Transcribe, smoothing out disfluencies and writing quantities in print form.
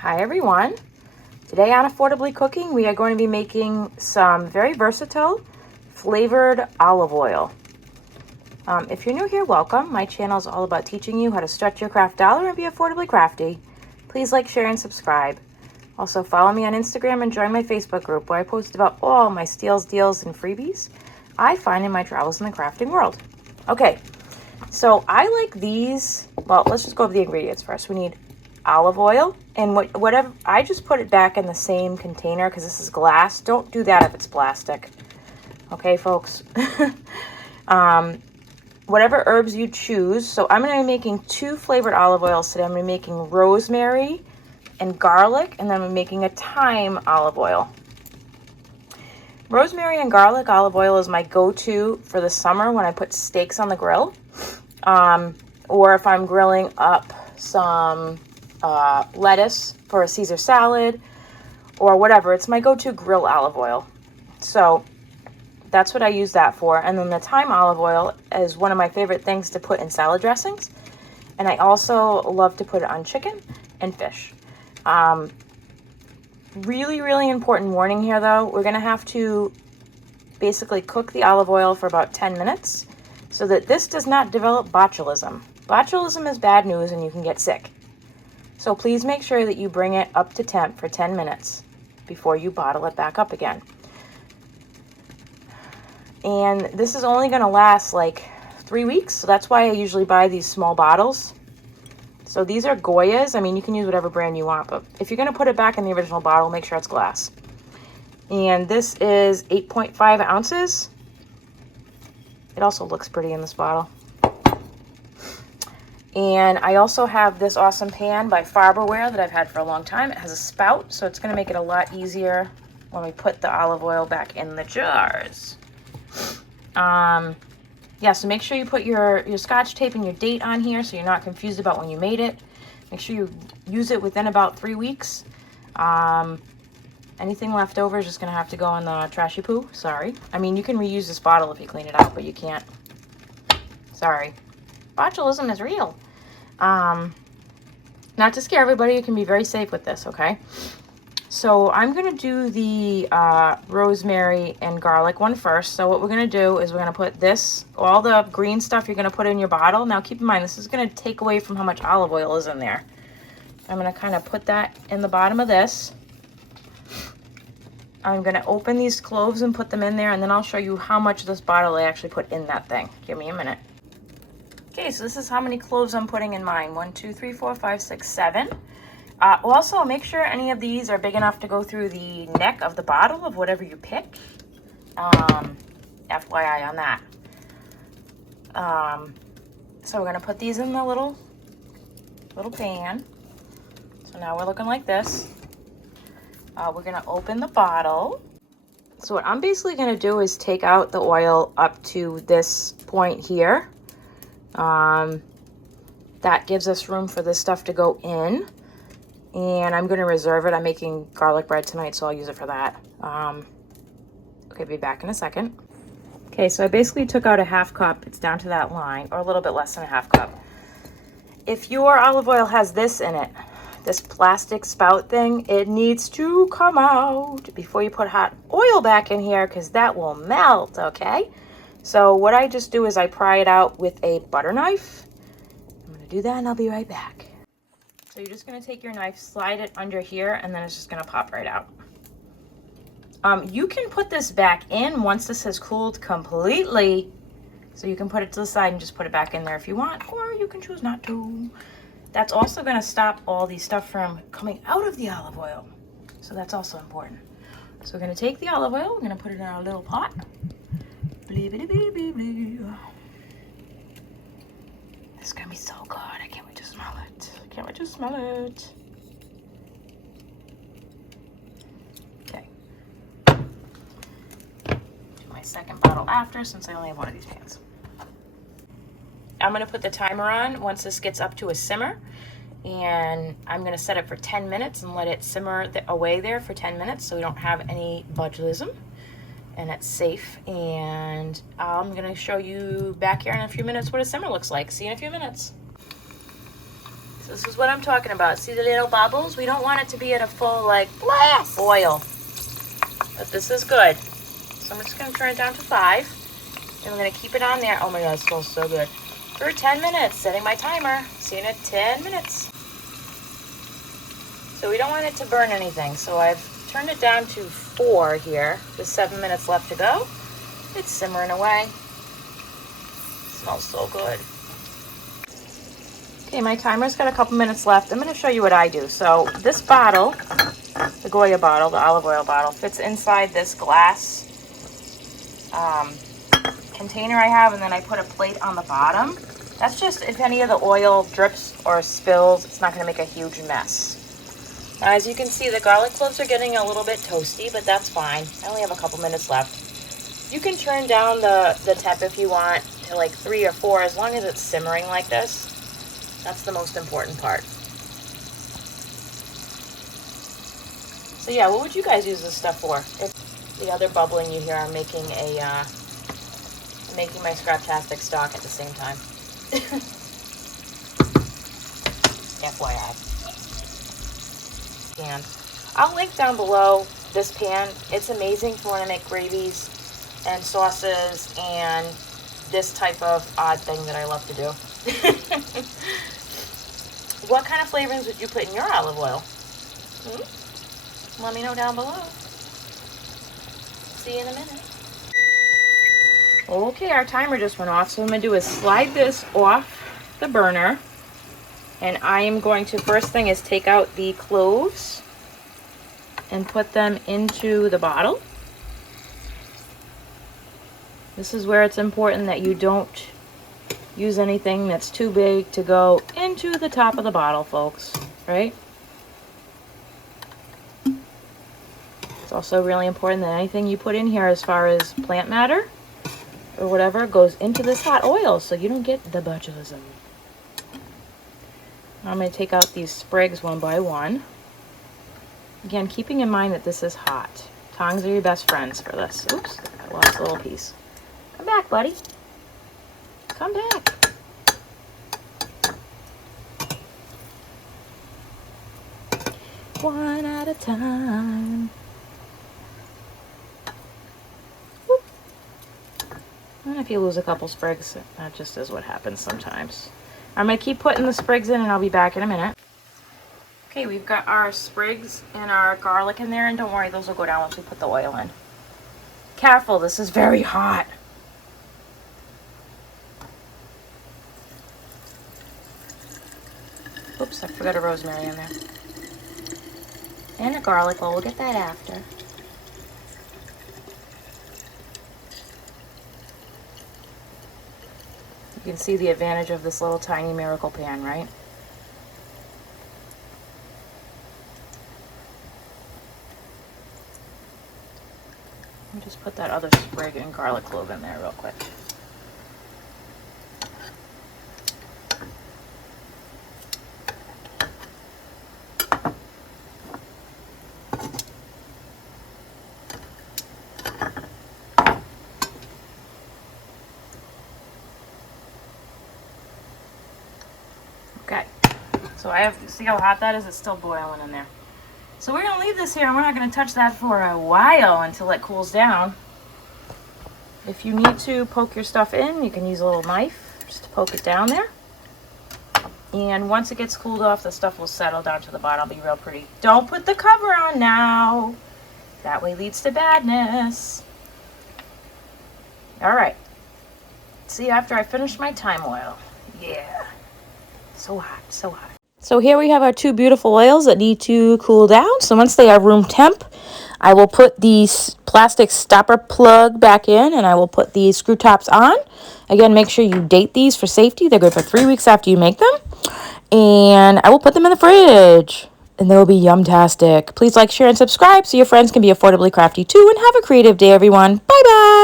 Hi everyone. Today on Affordably Cooking, we are going to be making some very versatile flavored olive oil. If you're new here, welcome. My channel is all about teaching you how to stretch your craft dollar and be affordably crafty. Please like, share, and subscribe. Also follow me on Instagram and join my Facebook group where I post about all my steals, deals, and freebies I find in my travels in the crafting world. Okay, so I like these. Well, let's just go over the ingredients first. We need olive oil, and whatever, I just put it back in the same container because this is glass. Don't do that if it's plastic. Okay, folks. Whatever herbs you choose. So I'm going to be making 2 flavored olive oils today. I'm going to be making rosemary and garlic, and then I'm making a thyme olive oil. Rosemary and garlic olive oil is my go-to for the summer when I put steaks on the grill, or if I'm grilling up some lettuce for a Caesar salad or whatever. It's my go-to grill olive oil. So that's what I use that for. And then the thyme olive oil is one of my favorite things to put in salad dressings. And I also love to put it on chicken and fish. Really, really important warning here though. We're going to have to basically cook the olive oil for about 10 minutes so that this does not develop botulism. Botulism is bad news and you can get sick. So please make sure that you bring it up to temp for 10 minutes before you bottle it back up again. And this is only going to last like 3 weeks. So that's why I usually buy these small bottles. So these are Goya's. I mean, you can use whatever brand you want, but if you're going to put it back in the original bottle, make sure it's glass. And this is 8.5 ounces. It also looks pretty in this bottle. And I also have this awesome pan by Farberware that I've had for a long time. It has a spout, so it's going to make it a lot easier when we put the olive oil back in the jars. Yeah, so make sure you put your Scotch tape and your date on here so you're not confused about when you made it. Make sure you use it within about 3 weeks. Anything left over is just going to have to go in the trashy poo. Sorry. I mean, you can reuse this bottle if you clean it out, but you can't. Sorry. Botulism is real. Not to scare everybody, you can be very safe with this, okay? So I'm going to do the rosemary and garlic one first. So what we're going to do is we're going to put this, all the green stuff you're going to put in your bottle. Now keep in mind, this is going to take away from how much olive oil is in there. I'm going to kind of put that in the bottom of this. I'm going to open these cloves and put them in there, and then I'll show you how much of this bottle I actually put in that thing. Give me a minute. Okay, so this is how many cloves I'm putting in mine. 1, 2, 3, 4, 5, 6, 7. Also, make sure any of these are big enough to go through the neck of the bottle of whatever you pick. FYI on that. So we're going to put these in the little pan. So now we're looking like this. We're going to open the bottle. So what I'm basically going to do is take out the oil up to this point here. That gives us room for this stuff to go in. And I'm going to reserve it. I'm making garlic bread tonight, so I'll use it for that. Okay, be back in a second. Okay, so I basically took out a half cup. It's down to that line, or a little bit less than a half cup. If your olive oil has this in it, this plastic spout thing, it needs to come out before you put hot oil back in here because that will melt, okay? So what I just do is I pry it out with a butter knife. I'm going to do that and I'll be right back. So you're just going to take your knife, slide it under here, and then it's just going to pop right out. You can put this back in once this has cooled completely. So you can put it to the side and just put it back in there if you want, or you can choose not to. That's also going to stop all the stuff from coming out of the olive oil. So that's also important. So we're going to take the olive oil, we're going to put it in our little pot. This is going to be so good. I can't wait to smell it. I can't wait to smell it. Okay. Do my second bottle after since I only have one of these pans. I'm going to put the timer on once this gets up to a simmer, and I'm going to set it for 10 minutes and let it simmer away there for 10 minutes so we don't have any botulism and it's safe. And I'm going to show you back here in a few minutes what a simmer looks like. See you in a few minutes. This is what I'm talking about. See the little bubbles? We don't want it to be at a full, like, blast boil. But this is good. So I'm just going to turn it down to 5. And I'm going to keep it on there. Oh my God, it smells so good. For 10 minutes. Setting my timer. See you in 10 minutes. So we don't want it to burn anything. So I've turned it down to 4 here. With 7 minutes left to go. It's simmering away. It smells so good. Okay, my timer's got a couple minutes left. I'm going to show you what I do. So this bottle, the Goya bottle, the olive oil bottle, fits inside this glass container I have, and then I put a plate on the bottom. That's just if any of the oil drips or spills, it's not going to make a huge mess. Now, as you can see, the garlic cloves are getting a little bit toasty, but that's fine. I only have a couple minutes left. You can turn down the temp if you want to like 3 or 4, as long as it's simmering like this. That's the most important part. So yeah, what would you guys use this stuff for? If the other bubbling you hear, I'm making my Scraptastic stock at the same time. FYI. And I'll link down below this pan. It's amazing if you want to make gravies and sauces and this type of odd thing that I love to do. What kind of flavorings would you put in your olive oil? Let me know down below. See you in a minute. Okay, our timer just went off, so what I'm going to do is slide this off the burner, and I am going to, first thing is take out the cloves and put them into the bottle. This is where it's important that you don't use anything that's too big to go into the top of the bottle, folks, right? It's also really important that anything you put in here as far as plant matter or whatever goes into this hot oil so you don't get the botulism. I'm going to take out these sprigs one by one. Again, keeping in mind that this is hot. Tongs are your best friends for this. Oops, I lost a little piece. Come back, buddy. Come back. One at a time. Whoop. And if you lose a couple sprigs, that just is what happens sometimes. I'm going to keep putting the sprigs in, and I'll be back in a minute. Okay, we've got our sprigs and our garlic in there, and don't worry, those will go down once we put the oil in. Careful, this is very hot. Oops, I forgot a rosemary in there. And a garlic, well, we'll get that after. You can see the advantage of this little tiny miracle pan, right? Let me just put that other sprig and garlic clove in there real quick. Okay, so I have, see how hot that is? It's still boiling in there. So we're going to leave this here, and we're not going to touch that for a while until it cools down. If you need to poke your stuff in, you can use a little knife just to poke it down there. And once it gets cooled off, the stuff will settle down to the bottom. It'll be real pretty. Don't put the cover on now. That way leads to badness. All right. See, after I finish my thyme oil. Yeah. So hot, so hot. So here we have our two beautiful oils that need to cool down. So once they are room temp, I will put the plastic stopper plug back in, and I will put the screw tops on. Again, make sure you date these for safety. They're good for 3 weeks after you make them. And I will put them in the fridge, and they'll be yum-tastic. Please like, share, and subscribe so your friends can be affordably crafty too, and have a creative day, everyone. Bye-bye.